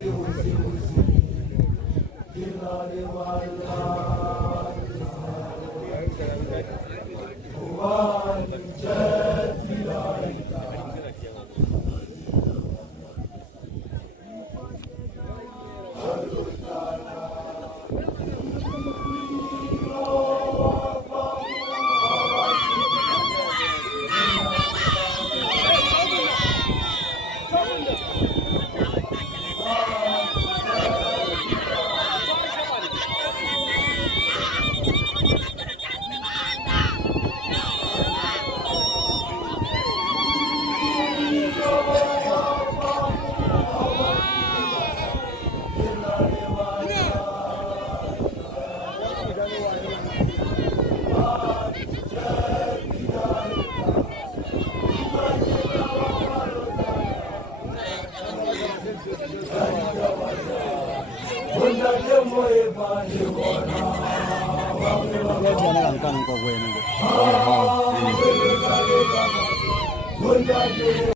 Hãy subscribe cho kênh Ghiền Mì Gõ để không bỏ lỡ những video hấp dẫn.